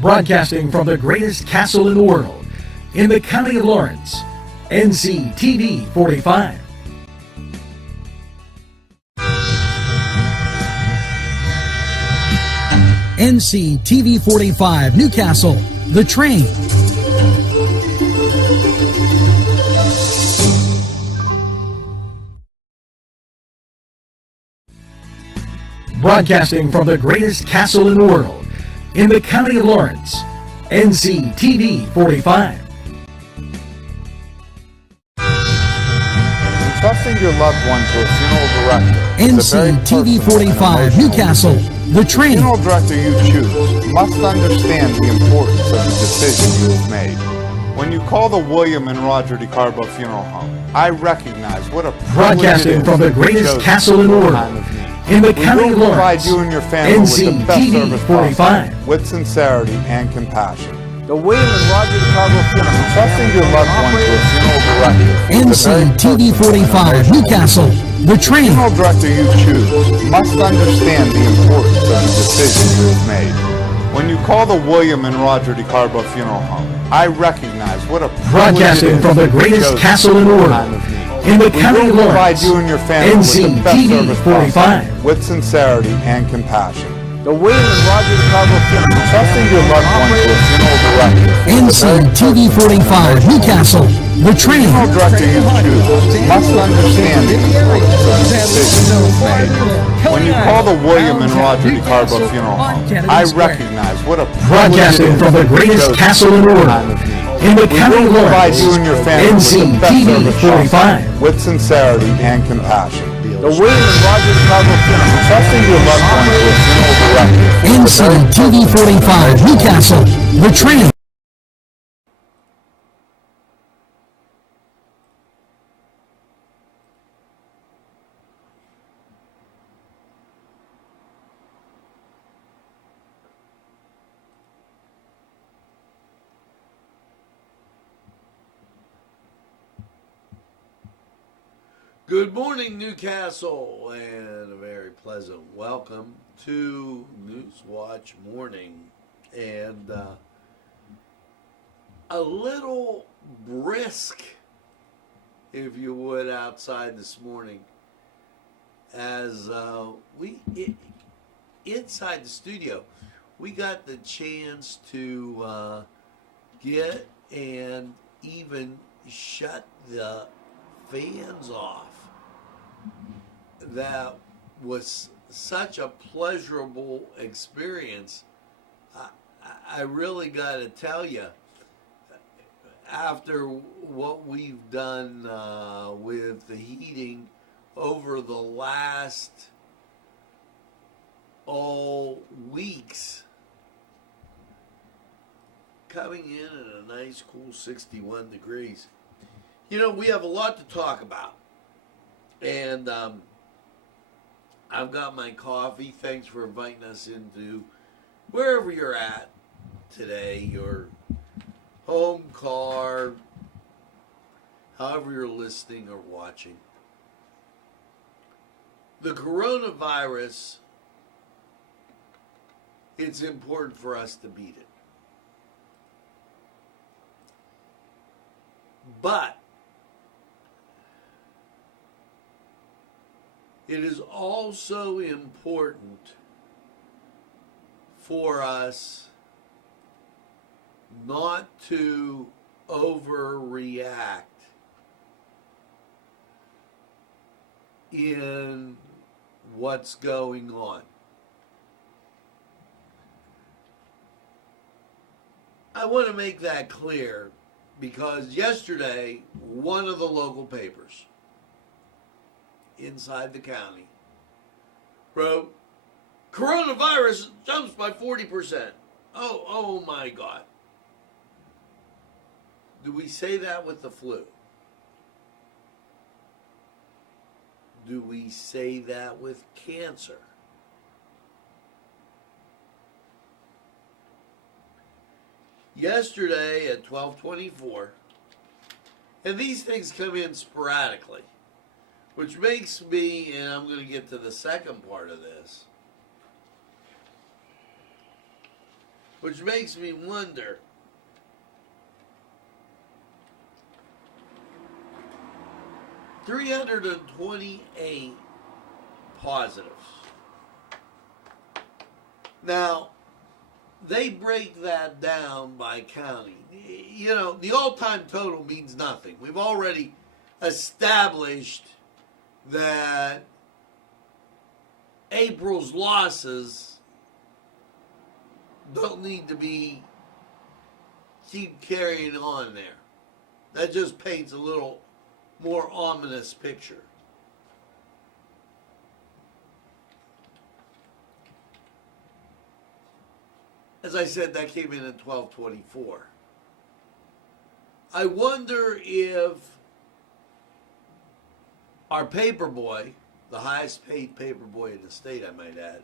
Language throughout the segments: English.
Broadcasting from the greatest castle in the world, in the county of Lawrence, Nctv45. Nctv45 Newcastle, The Train. Broadcasting from the greatest castle in the world, in the county of Lawrence, Nctv45. Entrusting your loved one to a funeral director. Nctv45 Newcastle, The Train. The funeral director you choose must understand the importance of the decision you have made. When you call the William and Roger DeCarbo Funeral Home, I recognize what a privilege Broadcasting from the greatest castle in the world, in the county of Lawrence, provide you and your family with the best service possible, Nctv45. with sincerity and compassion. The William and Roger DeCarbo Funeral Home. Trusting your loved one to a funeral director. Nctv45 Newcastle, The Train. The funeral director you choose must understand the importance of the decision you have made. When you call the William and Roger DeCarbo Funeral Home, I recognize what a privilege Broadcasting from the greatest castle in the world, in the county of provide Lawrence, you and your family with the best service Nctv45. possible, with sincerity and compassion. The William and Roger DeCarbo Funeral Home. Trusting your loved one to a funeral director. Nctv45 Newcastle, The Train. The funeral director you choose must understand the importance of the decision you have made. When you call the William and Roger DeCarbo Funeral Home, I recognize what a Broadcasting from the greatest castle in the world, in the county of provide Lawrence, you and your family with the best service Nctv45. possible, with sincerity and compassion. The William and Roger DeCarbo Funeral Home. Trusting your loved one to a funeral director. Nctv45 Newcastle, The Train. Good morning, Newcastle, and a very pleasant welcome to Newswatch Morning. And a little brisk, if you would, outside this morning, as inside the studio, we got the chance to get and even shut the fans off. That was such a pleasurable experience. I really got to tell you, after what we've done with the heating over the last weeks, coming in at a nice cool 61 degrees. You know, we have a lot to talk about. And I've got my coffee. Thanks for inviting us into wherever you're at today, your home, car, however you're listening or watching. The coronavirus, it's important for us to beat it. But it is also important for us not to overreact in what's going on. I want to make that clear because yesterday, one of the local papers inside the county wrote, coronavirus jumps by 40%. Oh my God. Do we say that with the flu? Do we say that with cancer? Yesterday at 12:24, and these things come in sporadically, which makes me, and I'm going to get to the second part of this, which makes me wonder. $328 positives. Now, they break that down by county. You know, the all-time total means nothing. We've already established that April's losses don't need to keep carrying on there. That just paints a little more ominous picture. As I said, that came in at 1224. I wonder if our paper boy, the highest paid paper boy in the state, I might add,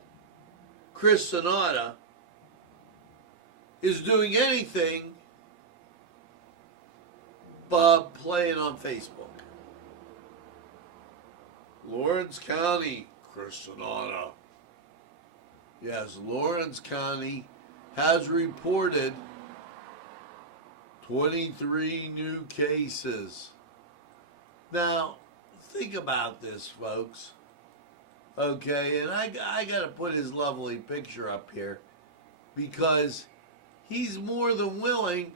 Chris Sonata, is doing anything but playing on Facebook. Lawrence County, Chris Sonata. Yes, Lawrence County has reported 23 new cases. Now, think about this, folks. Okay, and I got to put his lovely picture up here because he's more than willing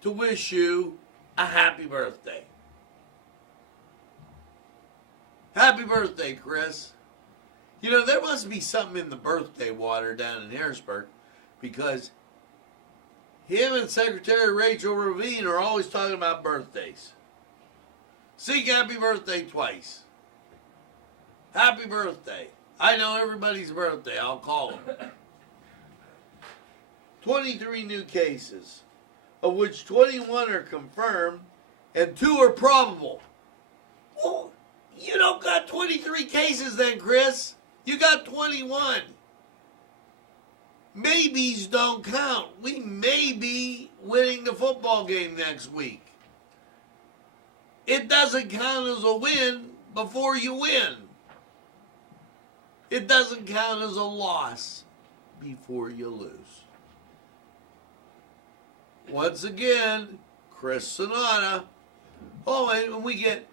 to wish you a happy birthday. Happy birthday, Chris. You know, there must be something in the birthday water down in Harrisburg because him and Secretary Rachel Ravine are always talking about birthdays. Sing happy birthday twice. Happy birthday. I know everybody's birthday. I'll call them. 23 new cases, of which 21 are confirmed and 2 are probable. Well, you don't got 23 cases then, Chris. You got 21. Maybes don't count. We may be winning the football game next week. It doesn't count as a win before you win. It doesn't count as a loss before you lose. Once again, Chris Sonata. Oh, and we get,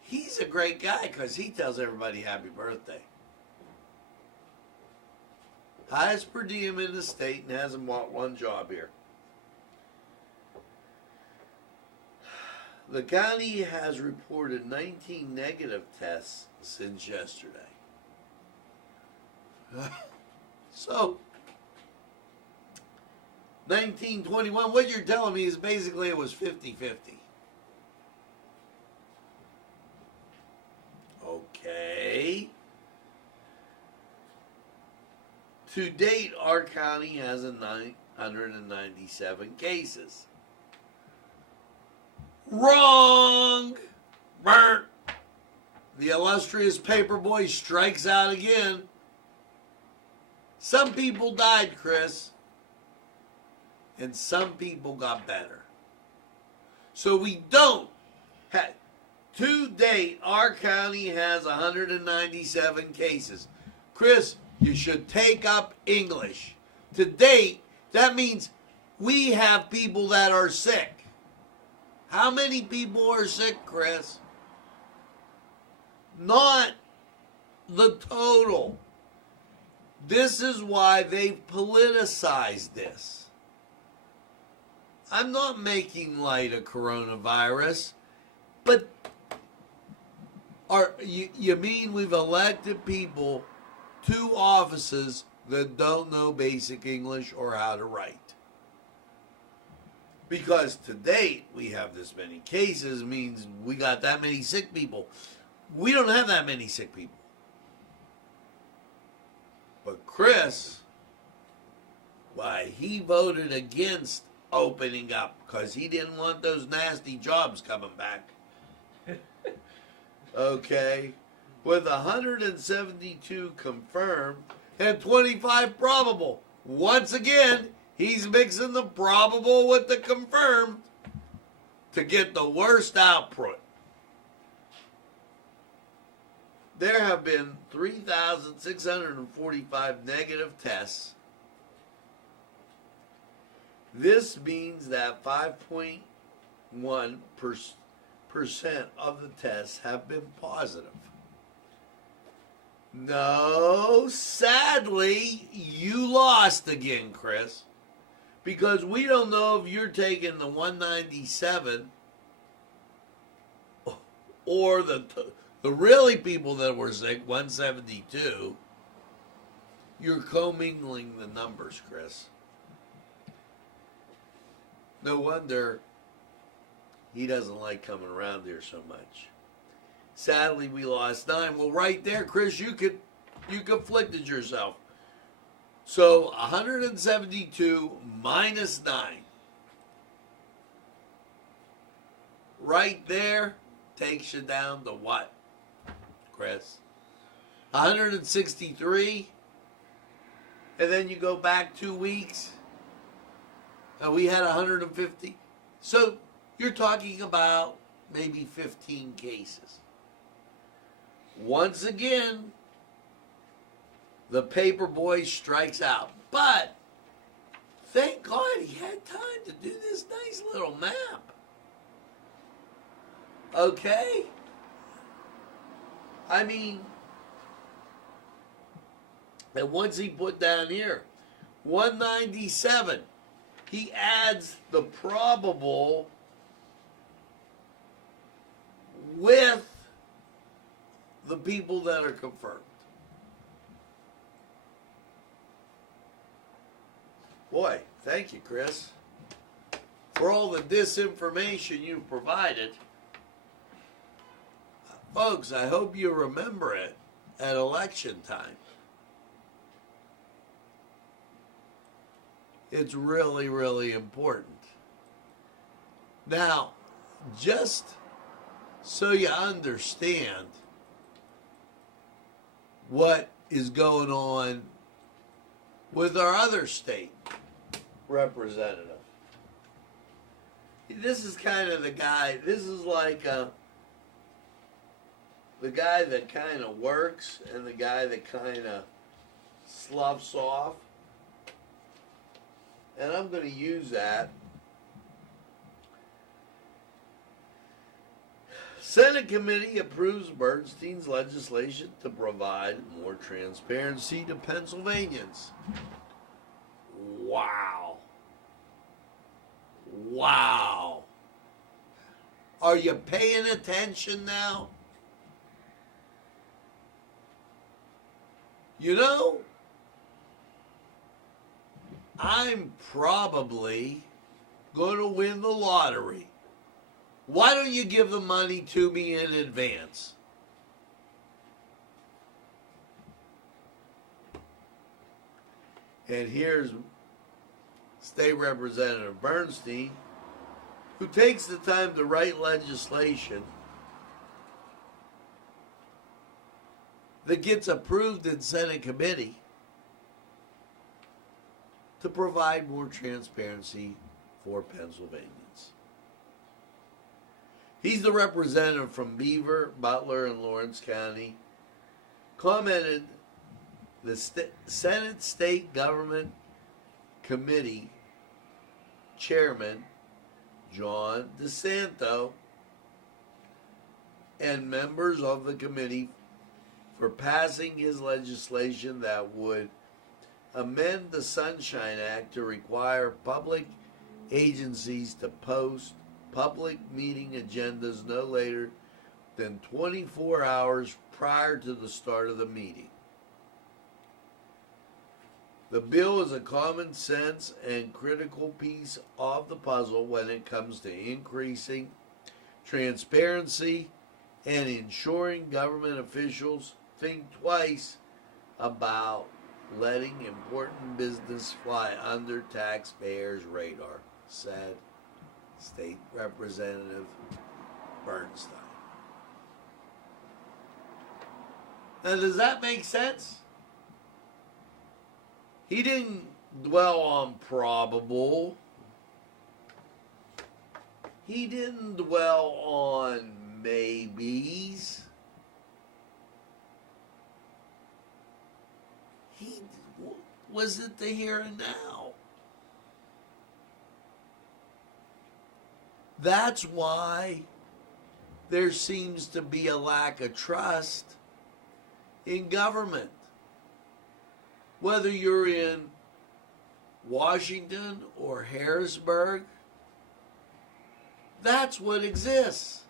he's a great guy because he tells everybody happy birthday. Highest per diem in the state and hasn't bought one job here. The county has reported 19 negative tests since yesterday. So, 1921, what you're telling me is basically it was 50-50. Okay. To date, our county has 997 cases. Wrong! Burnt! The illustrious paperboy strikes out again. Some people died, Chris. And some people got better. So we don't have, to date, our county has 197 cases. Chris, you should take up English. To date, that means we have people that are sick. How many people are sick, Chris? Not the total. This is why they've politicized this. I'm not making light of coronavirus, but you mean we've elected people to offices that don't know basic English or how to write? Because to date, we have this many cases means we got that many sick people. We don't have that many sick people. But Chris, why, he voted against opening up because he didn't want those nasty jobs coming back. Okay. With 172 confirmed and 25 probable. Once again, he's mixing the probable with the confirmed to get the worst output. There have been 3,645 negative tests This means that 5.1% of the tests have been positive. No, sadly, you lost again, Chris. Because we don't know if you're taking the 197 or the really people that were sick, 172. You're commingling the numbers, Chris. No wonder he doesn't like coming around here so much. Sadly, we lost 9. Well, right there, Chris, you conflicted yourself. So 172 minus 9. Right there takes you down to what, Chris? 163. And then you go back 2 weeks. And we had 150. So you're talking about maybe 15 cases. Once again, the paper boy strikes out. But thank God he had time to do this nice little map. Okay? I mean, and once he put down here, 197, he adds the probable with the people that are confirmed. Boy, thank you, Chris, for all the disinformation you provided. Folks, I hope you remember it at election time. It's really, really important. Now, just so you understand what is going on with our other state representative. This is kind of the guy, this is like the guy that kind of works and the guy that kind of sloughs off. And I'm going to use that. Senate committee approves Bernstein's legislation to provide more transparency to Pennsylvanians. Wow. Wow. Are you paying attention now? You know, I'm probably going to win the lottery. Why don't you give the money to me in advance? And here's State Representative Bernstein, who takes the time to write legislation that gets approved in Senate committee to provide more transparency for Pennsylvanians. He's the representative from Beaver, Butler, and Lawrence County. Commented the Senate State Government Committee Chairman John DeSanto and members of the committee for passing his legislation that would amend the Sunshine Act to require public agencies to post public meeting agendas no later than 24 hours prior to the start of the meeting. The bill is a common sense and critical piece of the puzzle when it comes to increasing transparency and ensuring government officials think twice about letting important business fly under taxpayers' radar, said State Representative Bernstein. Now, does that make sense? He didn't dwell on probable. He didn't dwell on maybes. Was it the here and now? That's why there seems to be a lack of trust in government. Whether you're in Washington or Harrisburg, that's what exists.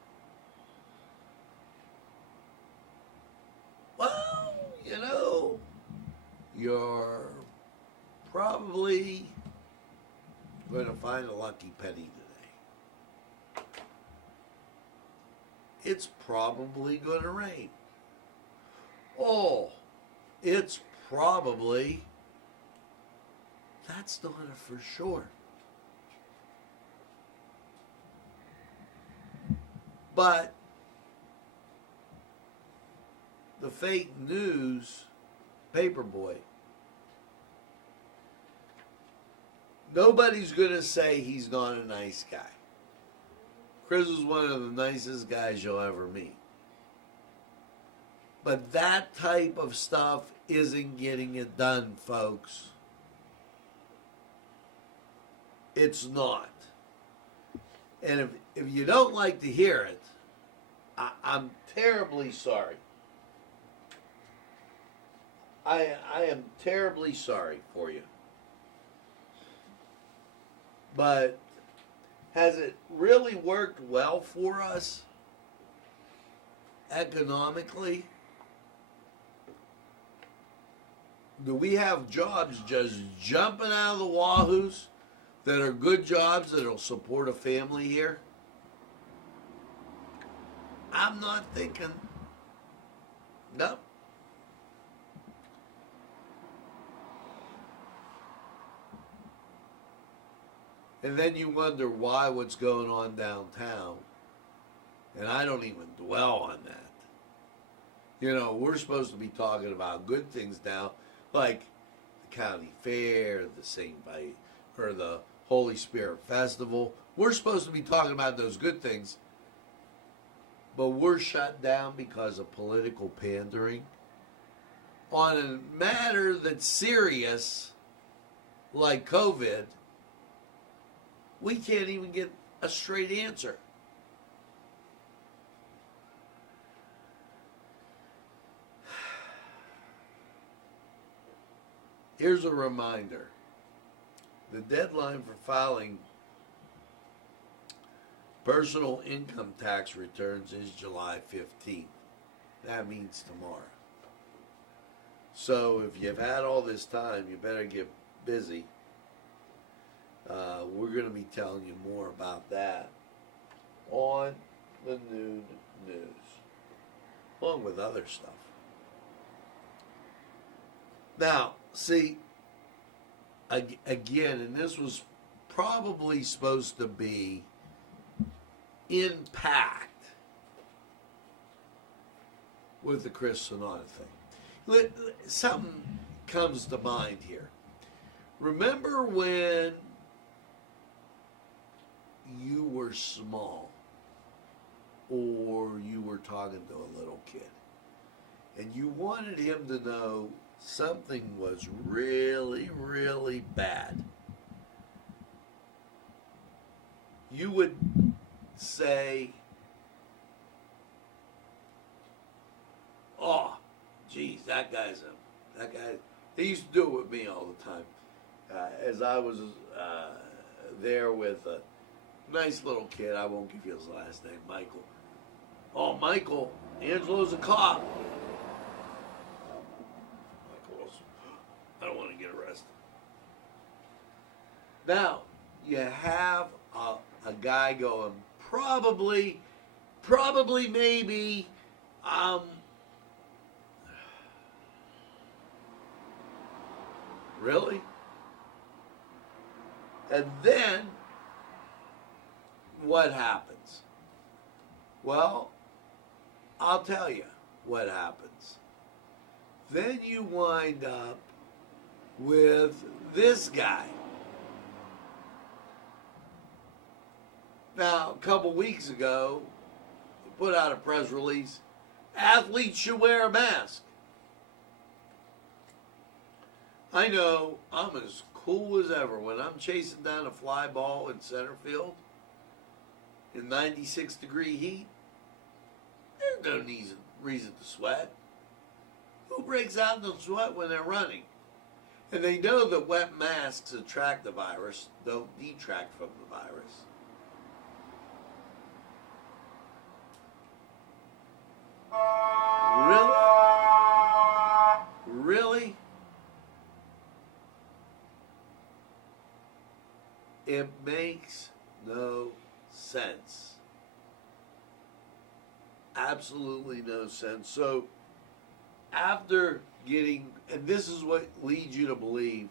Well, you're probably going to find a lucky penny today. It's probably going to rain. Oh, it's probably, that's not a for sure. But the fake news paperboy, nobody's going to say he's not a nice guy. Chris is one of the nicest guys you'll ever meet. But that type of stuff isn't getting it done, folks. It's not. And if you don't like to hear it, I'm terribly sorry. I am terribly sorry for you. But has it really worked well for us economically? Do we have jobs just jumping out of the wahoos that are good jobs that'll support a family here? I'm not thinking. No. And then you wonder why what's going on downtown. And I don't even dwell on that. We're supposed to be talking about good things now, like the county fair, the St. Vite, or the Holy Spirit Festival. We're supposed to be talking about those good things, but we're shut down because of political pandering on a matter that's serious, like COVID. We can't even get a straight answer. Here's a reminder. The deadline for filing personal income tax returns is July 15th. That means tomorrow. So if you've had all this time, you better get busy. We're going to be telling you more about that on the Noon News, along with other stuff. Now, see, again, and this was probably supposed to be impact with the Chris Sonata thing. Something comes to mind here. Remember when you were small or you were talking to a little kid and you wanted him to know something was really, really bad? You would say, oh, geez, that guy, he used to do it with me all the time. As I was there with a nice little kid, I won't give you his last name, Michael. Oh, Michael, Angelo's a cop. I don't want to get arrested. Now, you have a guy going, probably, maybe, really? And then, what happens? Well, I'll tell you what happens. Then you wind up with this guy. Now, a couple weeks ago, he put out a press release, athletes should wear a mask. I know I'm as cool as ever when I'm chasing down a fly ball in center field in 96-degree heat, there's no reason to sweat. Who breaks out in sweat when they're running? And they know that wet masks attract the virus, don't detract from the virus. Really? It makes no sense. Absolutely no sense. So, after getting, and this is what leads you to believe,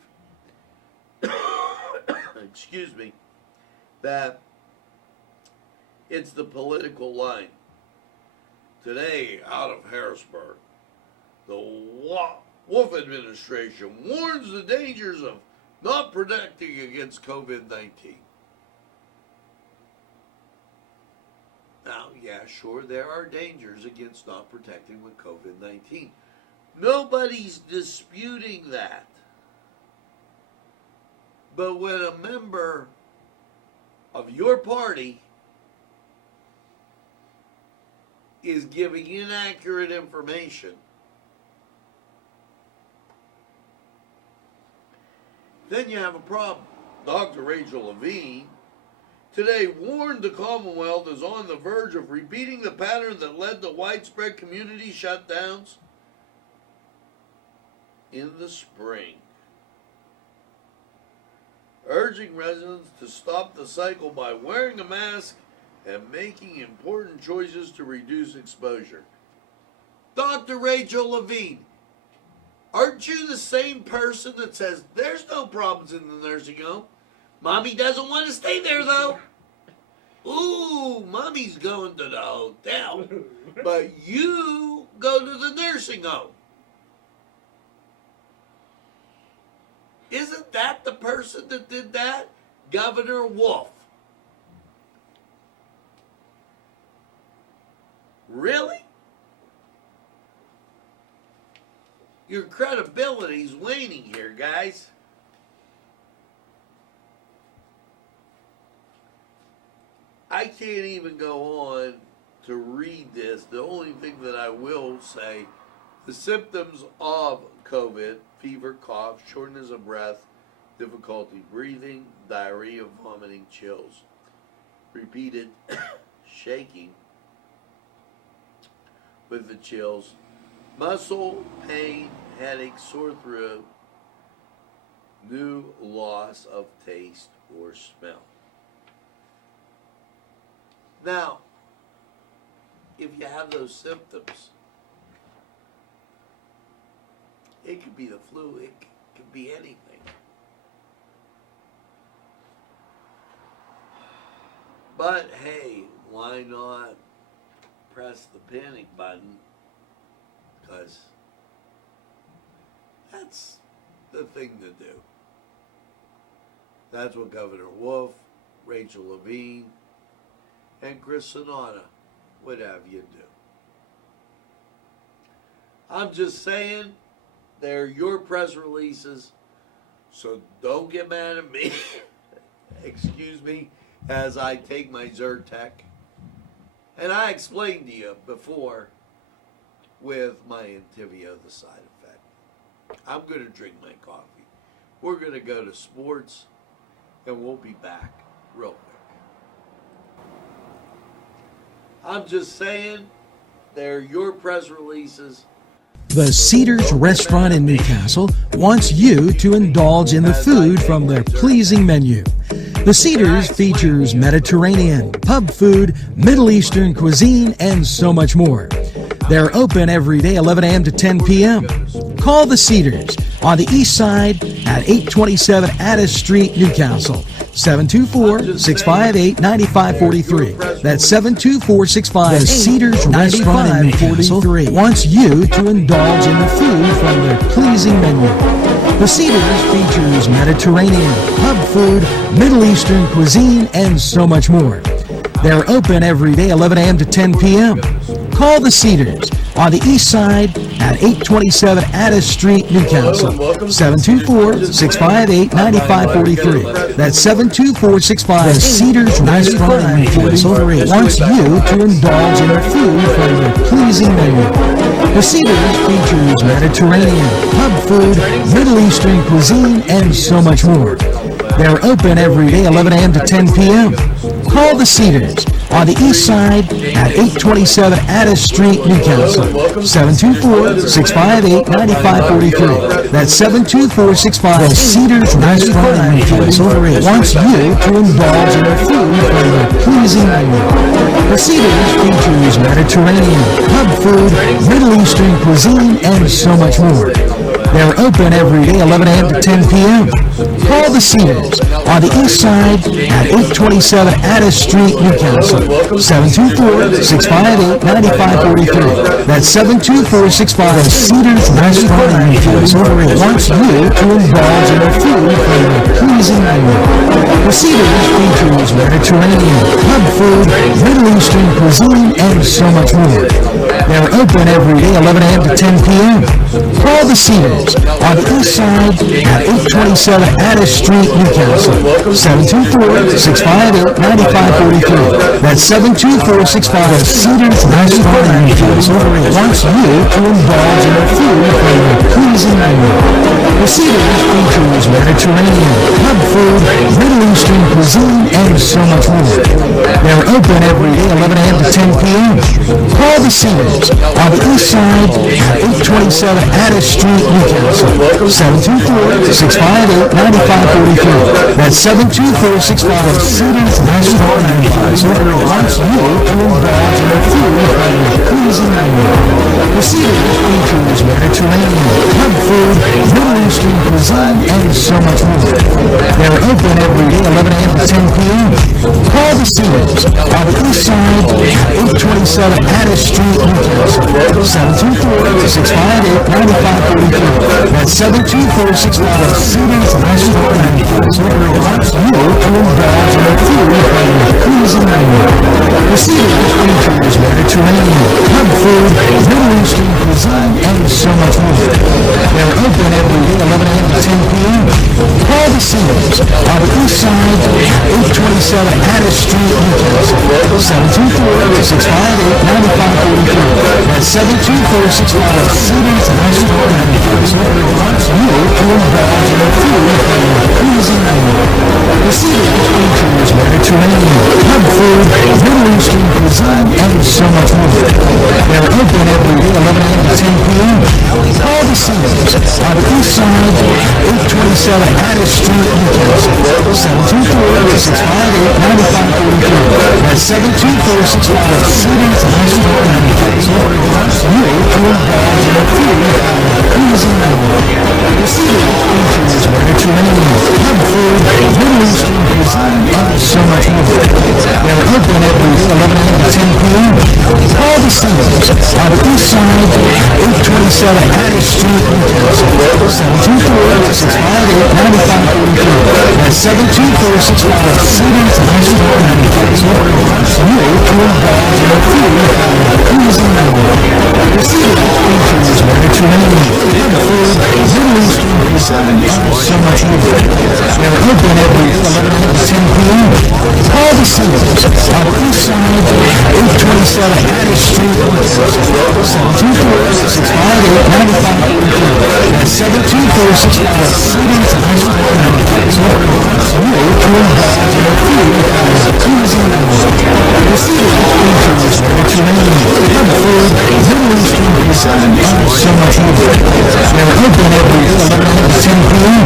excuse me, that it's the political line. Today, out of Harrisburg, the Wolf administration warns the dangers of not protecting against COVID-19. Now, yeah, sure, there are dangers against not protecting with COVID-19. Nobody's disputing that. But when a member of your party is giving inaccurate information, then you have a problem. Dr. Rachel Levine today warned the Commonwealth is on the verge of repeating the pattern that led to widespread community shutdowns in the spring, urging residents to stop the cycle by wearing a mask and making important choices to reduce exposure. Dr. Rachel Levine, aren't you the same person that says there's no problems in the nursing home? Mommy doesn't want to stay there, though. Ooh, Mommy's going to the hotel. But you go to the nursing home. Isn't that the person that did that? Governor Wolf. Really? Your credibility's waning here, guys. I can't even go on to read this. The only thing that I will say, the symptoms of COVID, fever, cough, shortness of breath, difficulty breathing, diarrhea, vomiting, chills, repeated shaking with the chills, muscle pain, headache, sore throat, new loss of taste or smell. Now, if you have those symptoms, it could be the flu, it could be anything. But hey, why not press the panic button? Because that's the thing to do. That's what Governor Wolf, Rachel Levine, and Chris Sonata would have you do. I'm just saying, they're your press releases, so don't get mad at me. Excuse me, as I take my Zyrtec. And I explained to you before with my Nctv, the side effect. I'm going to drink my coffee. We're going to go to sports, and we'll be back real quick. I'm just saying, they're your press releases. The Cedars Restaurant in Newcastle wants you to indulge in the food from their pleasing menu. The Cedars features Mediterranean, pub food, Middle Eastern cuisine, and so much more. They're open every day, 11 a.m. to 10 p.m. Call the Cedars on the east side at 827 Addis Street, Newcastle. 724-658-9543. That's 724-658. The Cedars Restaurant in Newcastle wants you to indulge in the food from their pleasing menu. The Cedars features Mediterranean, pub food, Middle Eastern cuisine, and so much more. They're open every day, 11 a.m. to 10 p.m. Call the Cedars on the east side at 827 Addis Street, Newcastle. 724-658-9543. That's 724-65. Cedars Restaurant and Newcastle wants you to indulge in the food from their pleasing menu. The Cedars features Mediterranean, pub food, Middle Eastern cuisine, and so much more. They're open every day, 11 a.m. to 10 p.m. Call the Cedars on the east side at 827 Addis Street, Newcastle. 724-658-9543. That's 724-65. The Cedars Restaurant and Newcastle wants you to indulge in the food from their pleasing menu. The Cedars features Mediterranean, pub food, Middle Eastern cuisine, and so much more. They're open every day, 11 a.m. to 10 p.m. Call the Cedars on the east side at 827 Addis Street, Newcastle. 724-658-9543. That's 724-65. Cedars Restaurant and Newcastle wants you to indulge in the food from their pleasing menu. The Cedars features Mediterranean, pub food, Middle Eastern cuisine, and so much more. They're open every day, 11 a.m. to 10 p.m. Call the Cedars on the east side at 827 Addis Street, Newcastle. 724-658-9543. That's 724-65. Cedars Restaurant and Newcastle wants you to indulge in the food from their pleasing menu. The Cedars features Mediterranean, pub food, Middle Eastern cuisine, and so much more. They're open every day, 11 a.m. to 10 p.m. Call the Cedars on the east side at 827 Addis Street, Newcastle. 724-658-9543. That's 724-65. Cedars Restaurant and Newcastle wants you to indulge in the food from their pleasing menu. The Cedars features Mediterranean, pub food, Middle Eastern cuisine, and so much more. They're open every day, 11 a.m. to 10 p.m. Call the Cedars on the east side at 827 Addis Street, Newcastle. 724-658-9543. That's 724-65. Cedars Restaurant and Newcastle wants you to indulge in the food from their pleasing menu. The Cedars features Mediterranean, pub food, Middle Eastern cuisine, and so much more. They're open every day, 11 a.m. to 10 p.m. Call the Cedars on the east side at 827 Addis Street, Newcastle. 724-658-9543. That's 724-65. Cedars Restaurant and Newcastle wants you to indulge in the food from their pleasing menu. The Cedars features Mediterranean, pub food, Middle Eastern cuisine, and so much more. They're open every day, 11 a.m. to 10 p.m. Call the Cedars on the east side at 827 Addis Street, Newcastle. 724-658-9543. That's 724-65. Cedars Restaurant and Newcastle wants you to indulge in the food from their pleasing menu. The Cedars features Mediterranean, pub food, Middle Eastern cuisine, and so much more. They're open every day, 11 a.m. to 10 p.m. Call the Cedars on the east side at 827 Addis Street, Newcastle. 724-658-9543. That's 724-65. Cedars Restaurant and Newcastle wants you to indulge in the food from their pleasing menu. The Cedars features Mediterranean, pub food, Middle Eastern cuisine, and so much more. They're open every 11 a.m. to 10 p.m. Call the Cedars on the east side at 827 Addis Street, Newcastle. 724-658-9543. That's 724-65. Cedars Restaurant and Newcastle wants you to indulge in the food from their pleasing menu. The Cedars features Mediterranean, pub food, Middle Eastern cuisine, and so much more. They're open every 11 a.m. to 10 p.m.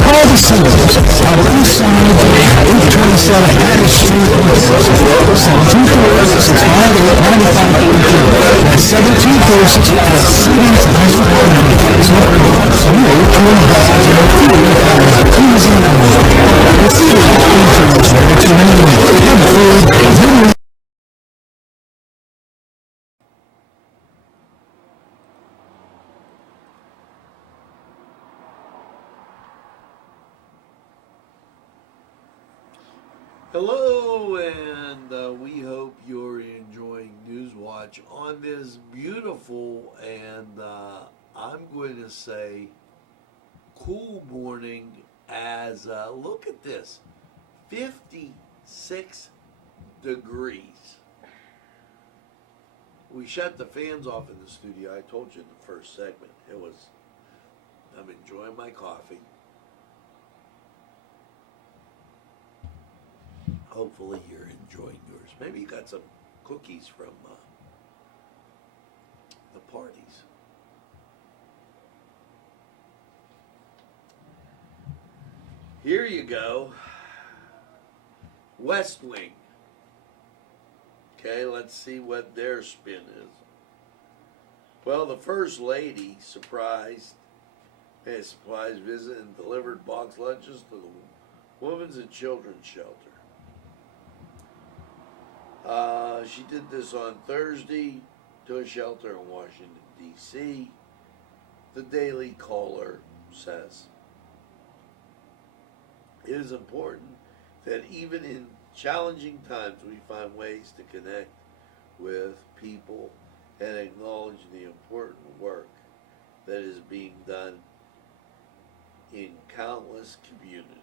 Call the Cedars on the east side at 827 Addis Street, Newcastle. 724-658-9543. That's 724-65. Cedars Restaurant and Newcastle wants you to indulge in the food from their pleasing menu. The Cedars features Mediterranean, pub food, Middle Eastern. Hello, and we hope you're enjoying Newswatch on this beautiful and I'm going to say cool morning as look at this, 56 degrees. We shut the fans off in the studio. I told you in the first segment. I'm enjoying my coffee. Hopefully you're enjoying yours. Maybe you got some cookies from the parties. Here you go. West Wing. Okay, let's see what their spin is. Well, the First Lady surprised visit and delivered box lunches to the Women's and Children's Shelter. She did this on Thursday to a shelter in Washington, D.C., the Daily Caller says. It is important that even in challenging times we find ways to connect with people and acknowledge the important work that is being done in countless communities.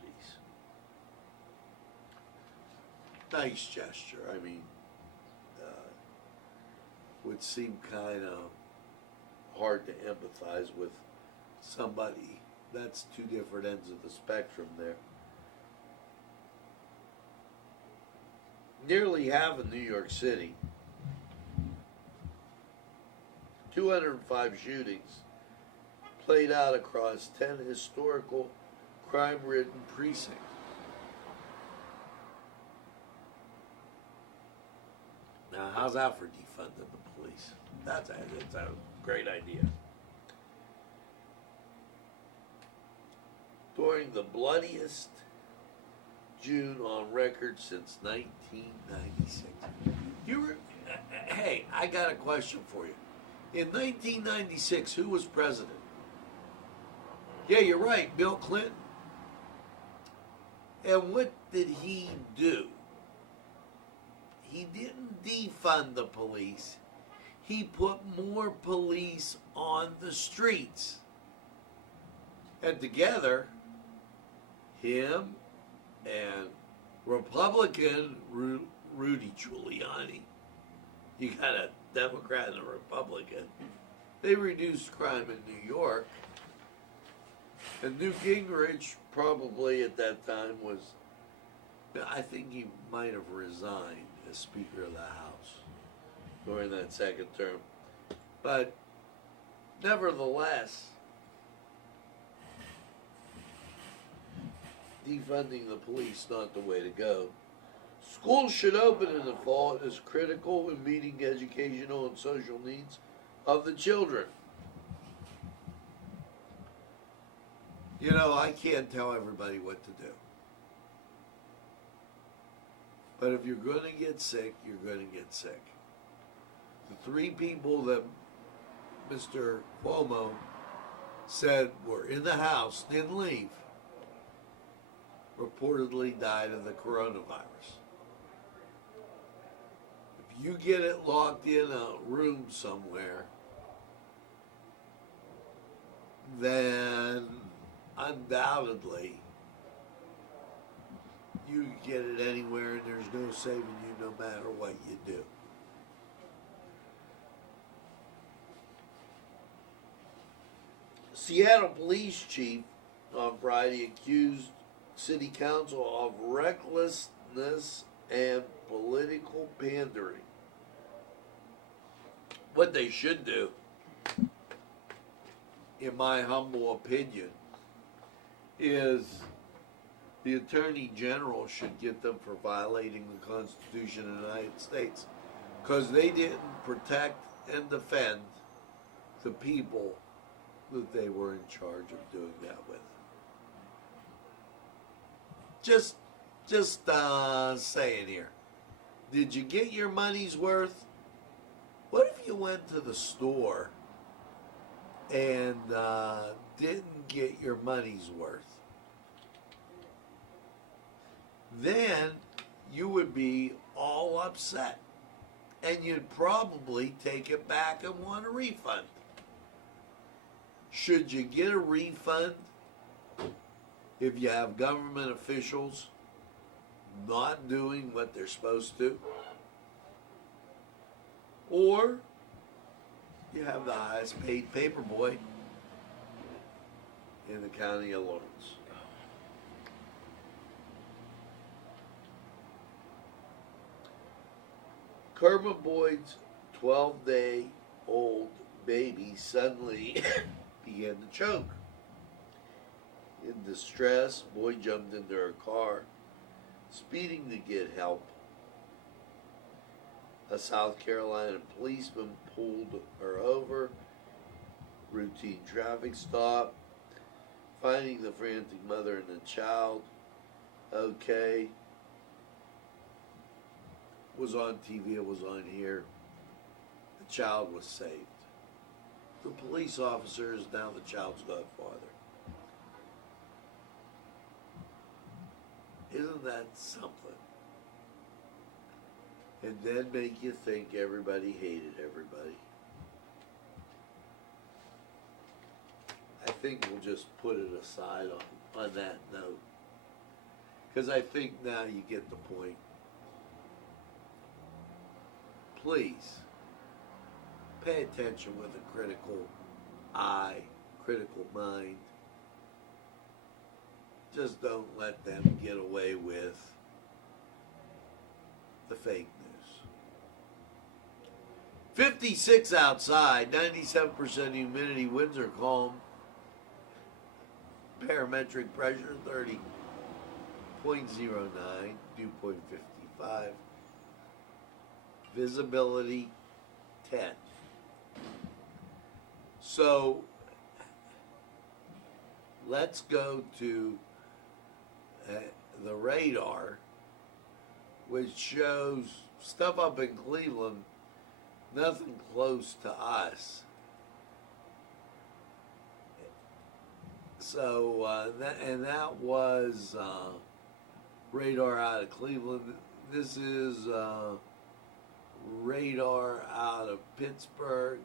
Nice gesture. I mean, would seem kind of hard to empathize with somebody. That's two different ends of the spectrum there. Nearly half of New York City, 205 shootings played out across 10 historical crime-ridden precincts. Now, how's that for defunding the police? That's a great idea. During the bloodiest June on record since 1996. Hey, I got a question for you. In 1996, who was president? Yeah, you're right, Bill Clinton. And what did he do? He didn't defund the police. He put more police on the streets. And together, him and Republican Rudy Giuliani, you got a Democrat and a Republican, they reduced crime in New York. And Newt Gingrich probably at that time was, I think he might have resigned as Speaker of the House during that second term. But nevertheless, defunding the police not the way to go. Schools should open in the fall. It is critical in meeting educational and social needs of the children. You know, I can't tell everybody what to do. But if you're going to get sick, you're going to get sick. The 3 people that Mr. Cuomo said were in the house, didn't leave, reportedly died of the coronavirus. If you get it locked in a room somewhere, then undoubtedly you get it anywhere and there's no saving you no matter what you do. Seattle police chief on Friday accused city council of recklessness and political pandering. What they should do, in my humble opinion, is the Attorney General should get them for violating the Constitution of the United States, because they didn't protect and defend the people that they were in charge of doing that with. Just saying here. Did you get your money's worth? What if you went to the store and didn't get your money's worth? Then you would be all upset. and you'd probably take it back and want a refund. Should you get a refund if you have government officials not doing what they're supposed to? Or you have the highest paid paperboy in the county of Lawrence. Kermit Boyd's 12-day-old baby suddenly began to choke. In distress, Boyd jumped into her car, speeding to get help. A South Carolina policeman pulled her over. Routine traffic stop. Finding the frantic mother and the child. Okay. Was on TV, it was on here. The child was saved. The police officer is now the child's godfather. Isn't that something? And then make you think everybody hated everybody. I think we'll just put it aside on that note. Because I think now you get the point. Please, pay attention with a critical eye, critical mind. Just don't let them get away with the fake news. 56 outside, 97% humidity, winds are calm. Barometric pressure 30.09, dew point 55. Visibility 10. So let's go to the radar, which shows stuff up in Cleveland, nothing close to us. So that was radar out of Cleveland. This is radar out of Pittsburgh.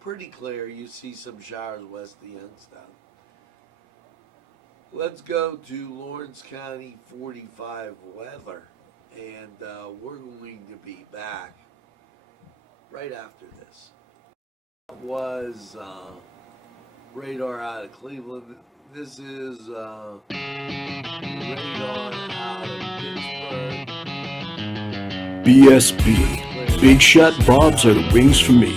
Pretty clear. You see some showers west of Youngstown. Let's go to Lawrence County 45 weather, and we're going to be back right after this. That was radar out of Cleveland. This is radar out of Pittsburgh. BSB. Big Shot Bobs are the wings for me.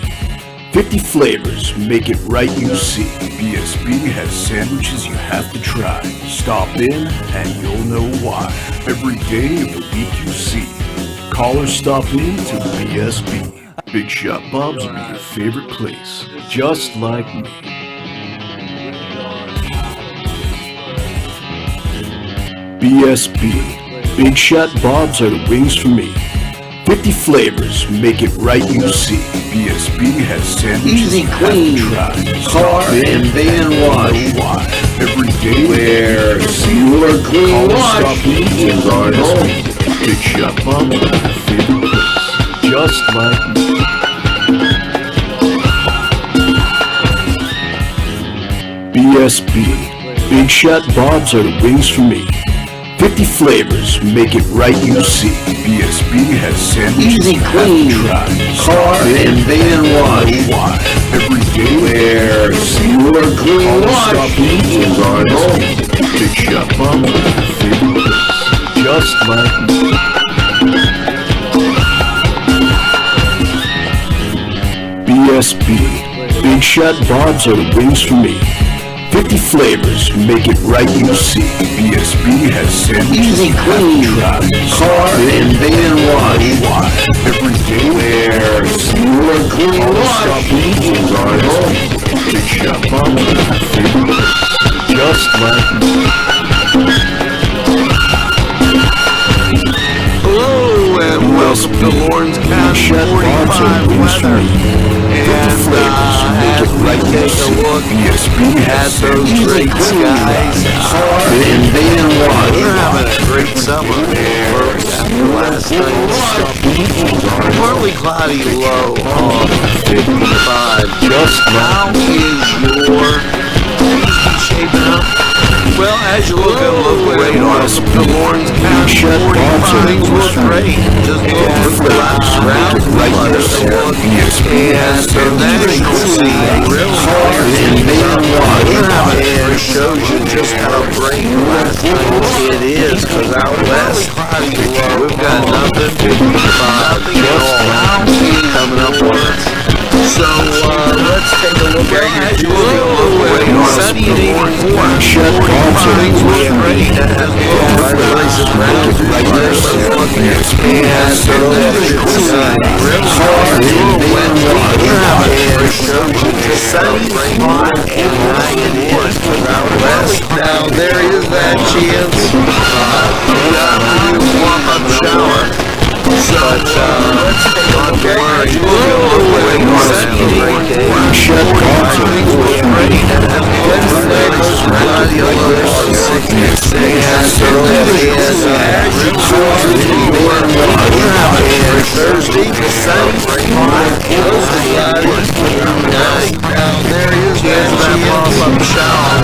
50 flavors, make it right you see. BSB has sandwiches you have to try. Stop in and you'll know why. Every day of the week you see. Call or stop in to the BSB. Big Shot Bobs will be your favorite place, just like me. BSB. Big Shot Bobs are the wings for me. 50 flavors, make it right you see. BSB has sandwiches Easy you have clean, to try. car Stop in and van you'll wash. know why. Every day Where your call clean or wash stop in to is our home. BSB. Big Shot Bobs are your favorite place, just like me. BSB. Big Shot Bobs are the wings for me. 50 flavors, make it right you see. BSB has sandwiches Easy you have clean, to try. car Stop in and van wash. know why. Every day Where your clean call or wash stop in to is our home. BSB. Big Shot Bobs are your favorite place, just like me. BSB. Big Shot Bobs are the wings for me. 50 flavors, make it right you see. BSB has sandwiches Easy you have clean, to try. car and van wash. Why? Every day Where your clean call or wash stop in to is our home. Big Shot Bobs are your favorite place, just like me. Hello and welcome to Lawrence County 45 weather. And flavors make it right you see. BSB at has those sandwiches great skies. Invading We're watch. having a great summer, folks, after last night's partly cloudy low of 55. How is your season shaping up? Well, as you look at local radar, the Lawrence County 45 things look great. Just look at the last round right there. And the national scene really and shows you just how great last night it is. Because out west, we've got nothing, nothing at all coming up on us. So let's take a look at your local radar. Sunny at 84. 45 things look great. That has low places around right there. And so that should see really and shows you the sunny spot and night out west. Now there is that chance to walk-up shower. But let's take a look at your local radar. Sunny at 84. 45 things look great. That has low places around and so that is Thursday, the sunny spot, close to cloudy, now there is that pop-up shower,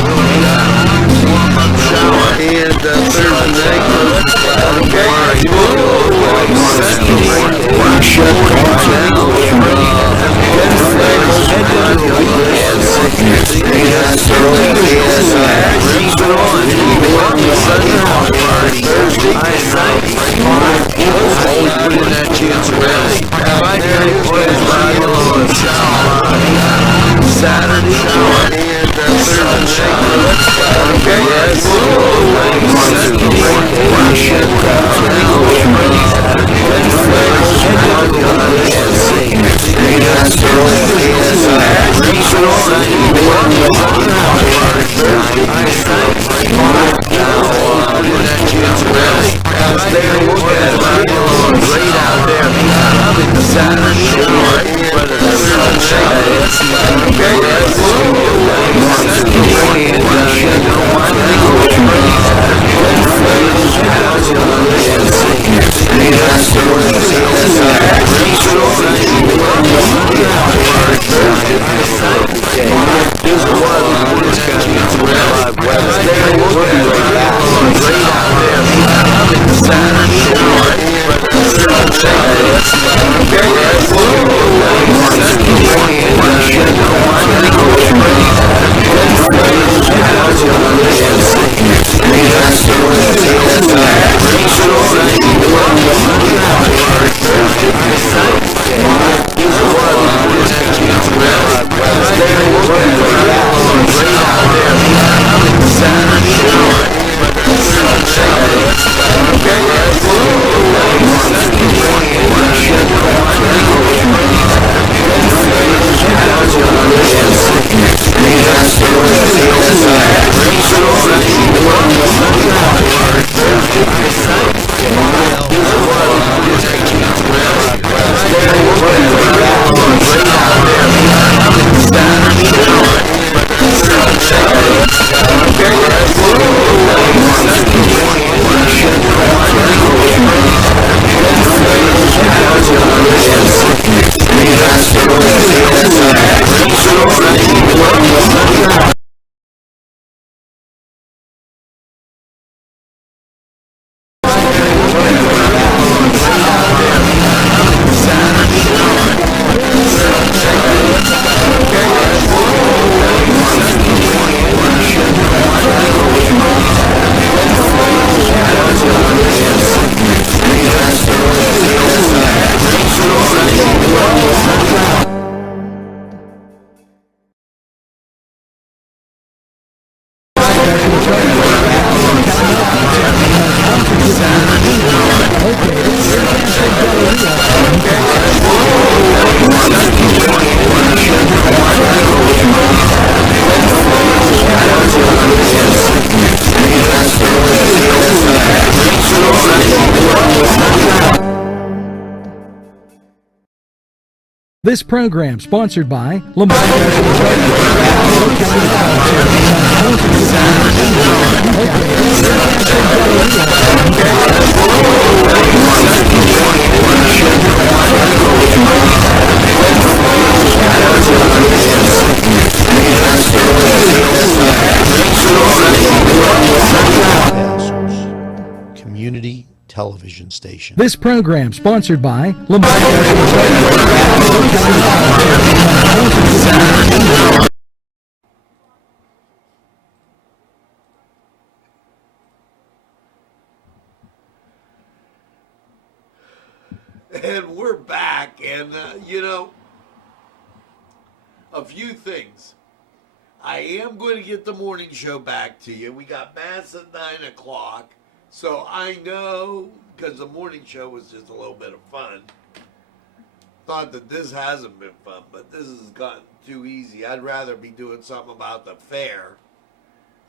and Thursday night, close to cloudy, Saturday and Thursday is one This program sponsored by Lamar. Community television station. This program sponsored by Lamar. And we're back, and a few things. I am going to get the morning show back to you. We got Mass at 9 o'clock, so I know, because the morning show was just a little bit of fun. Thought that this hasn't been fun, but this has gotten too easy. I'd rather be doing something about the fair.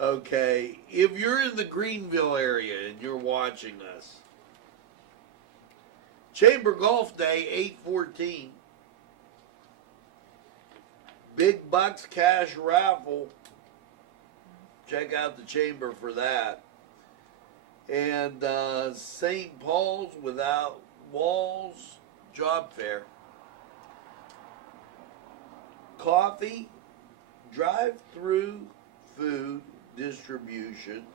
Okay, if you're in the Greenville area and you're watching us, Chamber Golf Day, 8/14. Big Bucks Cash Raffle. Check out the Chamber for that. And St. Paul's Without Walls Job Fair. Coffee, drive-through food distribution,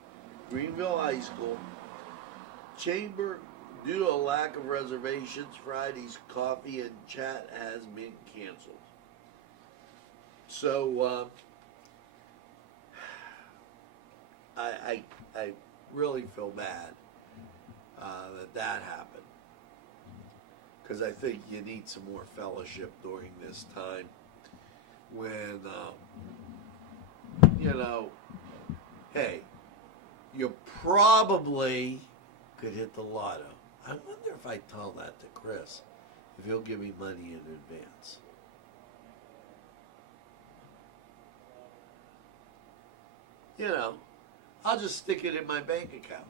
Greenville High School. Chamber, due to a lack of reservations, Friday's coffee and chat has been canceled. So, I really feel bad that happened. Because I think you need some more fellowship during this time when, hey, you probably could hit the lotto. I wonder if I tell that to Chris, if he'll give me money in advance. I'll just stick it in my bank account.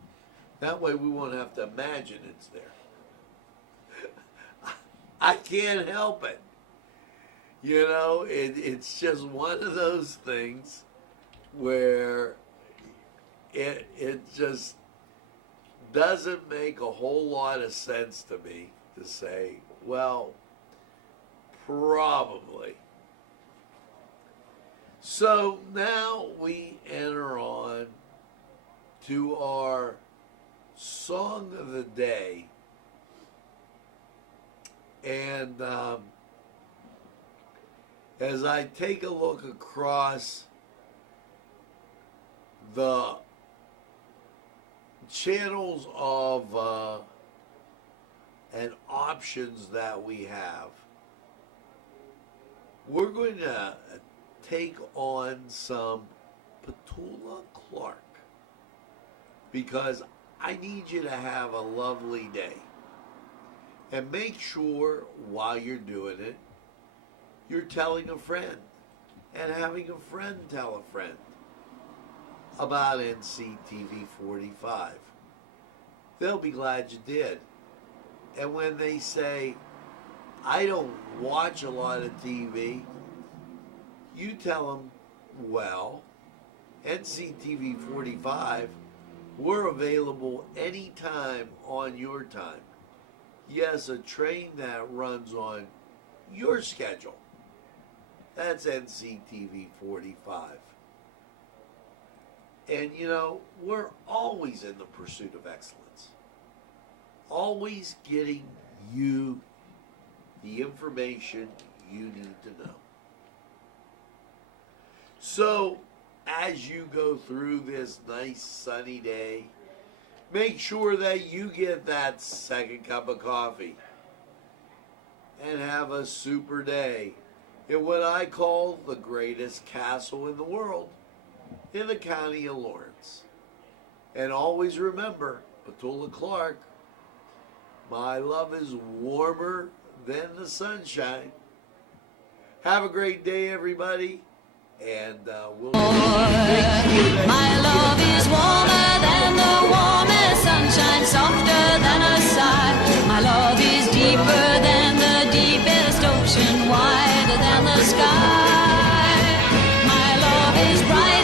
That way we won't have to imagine it's there. I can't help it. It's just one of those things where it just doesn't make a whole lot of sense to me to say, well, probably. So now we enter on to our song of the day. And as I take a look across the channels of and options that we have, we're going to take on some Petula Clark, because I need you to have a lovely day. And make sure while you're doing it, you're telling a friend and having a friend tell a friend about Nctv45. They'll be glad you did. And when they say, I don't watch a lot of TV, you tell them, well, Nctv45, we're available anytime on your time. Yes, a train that runs on your schedule. That's Nctv45. And we're always in the pursuit of excellence. Always getting you the information you need to know. So, as you go through this nice sunny day, make sure that you get that second cup of coffee and have a super day in what I call the greatest castle in the world, in the county of Lawrence. And always remember, Petula Clark, my love is warmer than the sunshine. Have a great day, everybody. And we'll my love is warmer than the warmest sunshine, softer than a sigh. My love is deeper than the deepest ocean wide. sky. My love is bright